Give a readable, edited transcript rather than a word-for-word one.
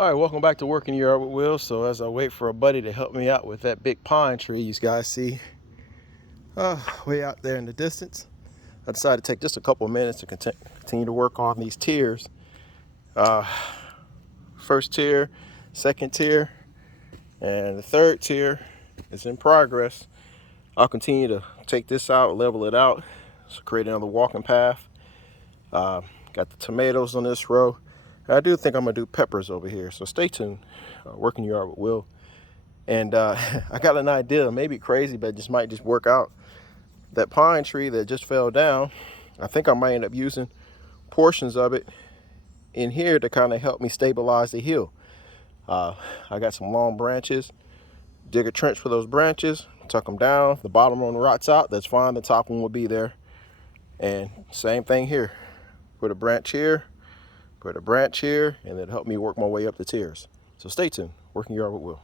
All right, welcome back to Working Yard with Will. So as I wait for a buddy to help me out with that big pine tree you guys see way out there in the distance, I decided to take just a couple of minutes to continue to work on these tiers. First tier, second tier, and the third tier is in progress. I'll continue to take this out, level it out, so create another walking path. Got the tomatoes on this row. I do think I'm gonna do peppers over here, so stay tuned. Working Yard with Will. And I got an idea, maybe crazy, but it just might just work out. That pine tree that just fell down, I think I might end up using portions of it in here to kind of help me stabilize the hill. I got some long branches, dig a trench for those branches, tuck them down. The bottom one rots out, that's fine, the top one will be there. And same thing here, put a branch here, put a branch here, and it'll help me work my way up the tiers. So stay tuned. Working Yard with Will.